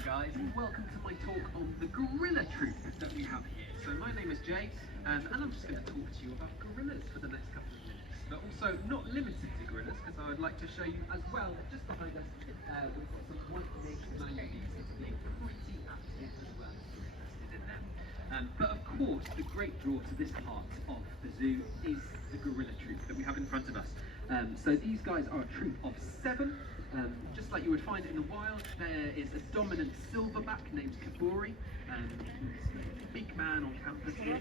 Guys, and welcome to my talk on the gorilla troop that we have here. So my name is Jay, and I'm just going to talk to you about gorillas for the next couple of minutes, but also not limited to gorillas, because I would like to show you as well that just behind us we've got some white-necked manatees being pretty active as well if you're interested in them. But of course, the great draw to this part of the zoo is the gorilla troop that we have in front of us. So these guys are a troop of 7. Just like you would find in the wild, there is a dominant silverback named Kaburi, who's a big man on campus here.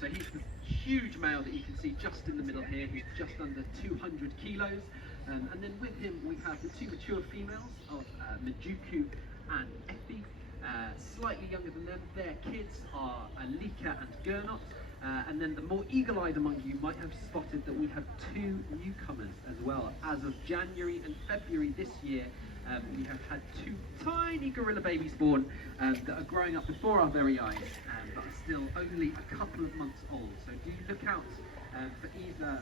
So he's the huge male that you can see just in the middle here, who's just under 200 kilos. And then with him we have the 2 mature females of Majuku and Effie. Slightly younger than them, their kids are Alika and Gernot. And then the more eagle-eyed among you might have spotted that we have 2 newcomers as well. As of January and February this year, we have had 2 tiny gorilla babies born that are growing up before our very eyes, but are still only a couple of months old. So do look out for either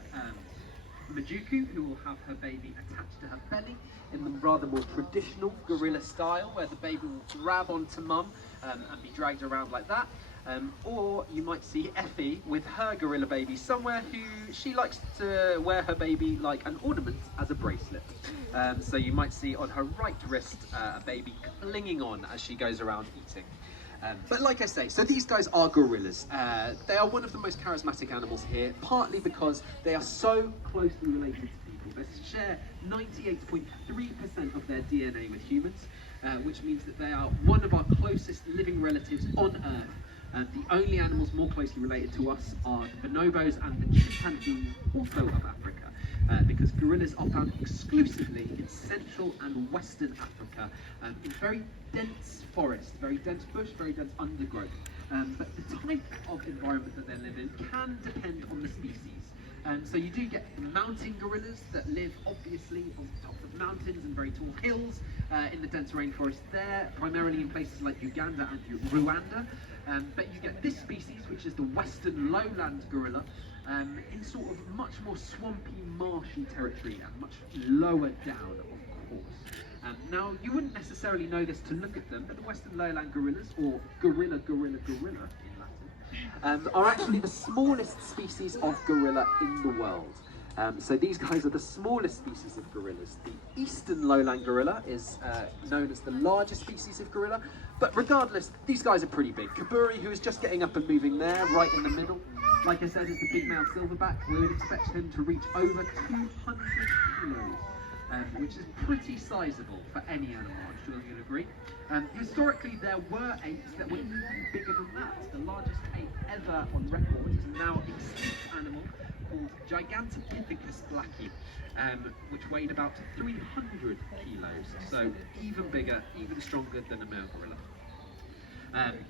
Majuku, who will have her baby attached to her belly in the rather more traditional gorilla style, where the baby will grab onto mum and be dragged around like that. Or you might see Effie with her gorilla baby somewhere, who she likes to wear her baby like an ornament as a bracelet. So you might see on her right wrist a baby clinging on as she goes around eating. But like I say, so these guys are gorillas. They are one of the most charismatic animals here, partly because they are so closely related to people. They share 98.3% of their DNA with humans, which means that they are one of our closest living relatives on Earth. The only animals more closely related to us are the bonobos and the chimpanzees, also of Africa, because gorillas are found exclusively in Central and Western Africa, in very dense forest, very dense bush, very dense undergrowth. But the type of environment that they live in can depend on the species. So you do get mountain gorillas that live obviously on top of mountains and very tall hills in the dense rainforest there, primarily in places like Uganda and Rwanda. But you get this species, which is the western lowland gorilla, in sort of much more swampy, marshy territory and much lower down, of course. Now, you wouldn't necessarily know this to look at them, but the western lowland gorillas, or gorilla in Latin, are actually the smallest species of gorilla in the world. So these guys are the smallest species of gorillas. The eastern lowland gorilla is known as the largest species of gorilla, but regardless, these guys are pretty big. Kaburi, who is just getting up and moving there, right in the middle, like I said, is the big male silverback. We would expect him to reach over 200 kilos. Which is pretty sizable for any animal, I'm sure you'll agree. Historically, there were apes that were even bigger than that. The largest ape ever on record is a now extinct animal called Gigantopithecus blacki, which weighed about 300 kilos, so even bigger, even stronger than a male gorilla.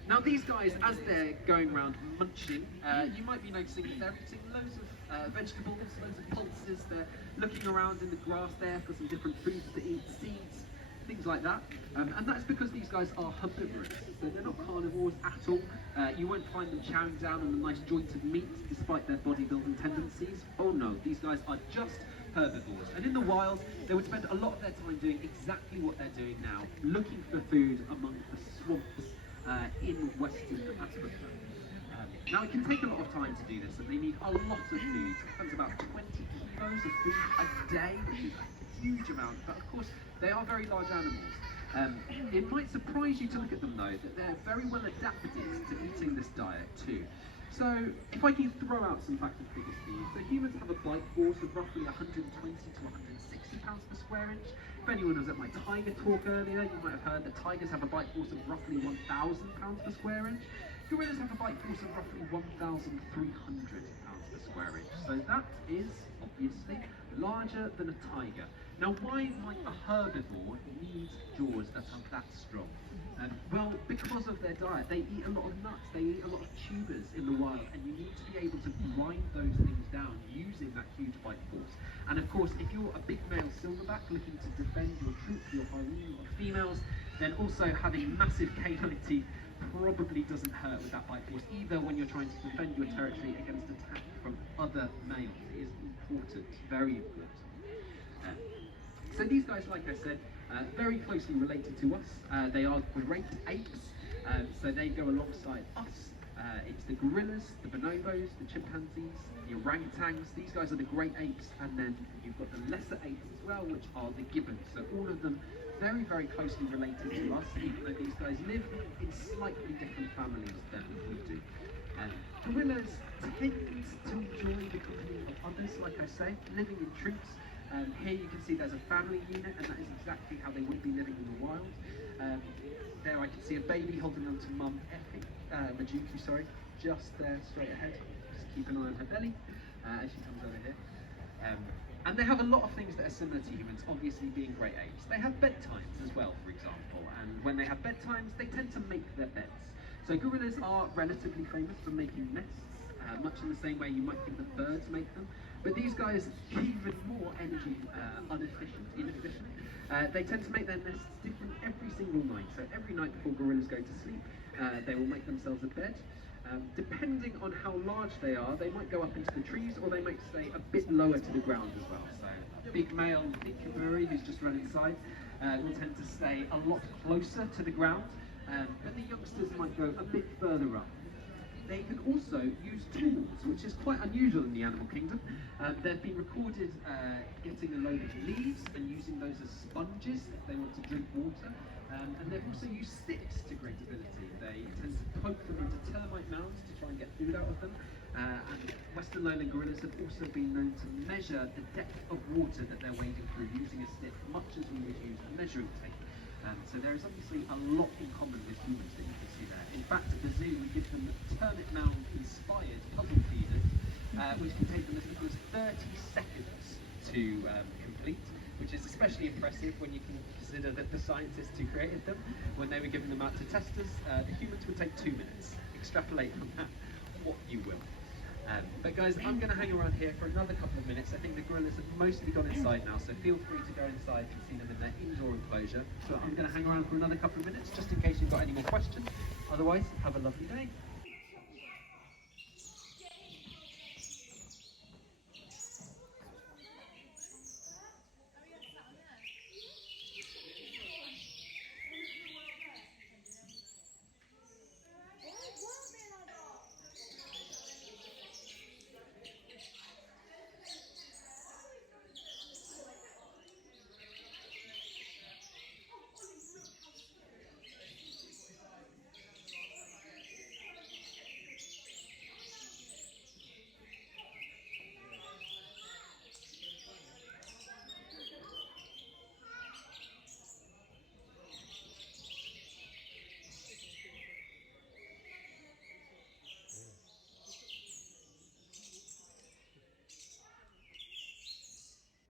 Now these guys, as they're going around munching, you might be noticing that they're eating loads of vegetables, loads of pulses. They're looking around in the grass there for some different foods to eat, seeds, things like that. And that's because these guys are herbivorous, so they're not carnivores at all. You won't find them chowing down on a nice joint of meat, despite their bodybuilding tendencies. Oh no, these guys are just herbivores. And in the wild, they would spend a lot of their time doing exactly what they're doing now, looking for food among the swamps in Western Africa. Now it can take a lot of time to do this, and they need a lot of food. Sometimes about 20 kilos of food a day, which is a huge amount, but of course they are very large animals. It might surprise you to look at them though, that they're very well adapted to eating this diet too. So if I can throw out some facts and figures for you, so humans have a bite force of roughly 120 to 160 pounds per square inch. If anyone was at my tiger talk earlier, you might have heard that tigers have a bite force of roughly 1,000 pounds per square inch. Gorillas have a bite force of roughly 1,300 pounds per square inch. So that is, obviously, larger than a tiger. Now, why might a herbivore need jaws that are that strong? Well, because of their diet. They eat a lot of nuts, they eat a lot of tubers in the wild, and you need to be able to grind those things down using that huge bite force. And of course, if you're a big male silverback looking to defend your troop, your harem of females, then also having massive canine teeth probably doesn't hurt with that bite force, either when you're trying to defend your territory against attack from other males. It is important, very important. So these guys, like I said, very closely related to us. They are great apes, so they go alongside us. It's the gorillas, the bonobos, the chimpanzees, the orangutans. These guys are the great apes, and then you've got the lesser apes as well, which are the gibbons. So all of them very, very closely related to us, even though these guys live in slightly different families than we do. Gorillas tend to enjoy the company of others, like I say, living in troops. Here you can see there's a family unit, and that is exactly how they would be living in the wild. There I can see a baby holding on to mum Effie, Majuku, sorry, just there, straight ahead. Just keep an eye on her belly as she comes over here. And they have a lot of things that are similar to humans, obviously being great apes. They have bedtimes as well, for example, and when they have bedtimes, they tend to make their beds. So gorillas are relatively famous for making nests, much in the same way you might think that birds make them. But these guys, even more energy inefficient. They tend to make their nests different every single night. So every night before gorillas go to sleep, they will make themselves a bed. Depending on how large they are, they might go up into the trees, or they might stay a bit lower to the ground as well. So big male Ikeburi, who's just run inside, will tend to stay a lot closer to the ground, but the youngsters might go a bit further up. They can also use tools, which is quite unusual in the animal kingdom. They've been recorded getting a load of leaves and using those as sponges if they want to drink water. And they've also used sticks to great ability. They tend to poke them into termite mounds to try and get food out of them. And Western lowland gorillas have also been known to measure the depth of water that they're wading through using a stick, much as we would use a measuring tape. So there is obviously a lot in common with humans that you can see there. In fact, at the zoo we give them termite mound inspired puzzle feeders, which can take them as little as 30 seconds to complete, which is especially impressive when you can consider that the scientists who created them, when they were giving them out to testers, the humans would take 2 minutes. Extrapolate from that what you will. But guys, I'm going to hang around here for another couple of minutes. I think the gorillas have mostly gone inside now, so feel free to go inside and see them in their indoor enclosure. But I'm going to hang around for another couple of minutes, just in case you've got any more questions. Otherwise, have a lovely day.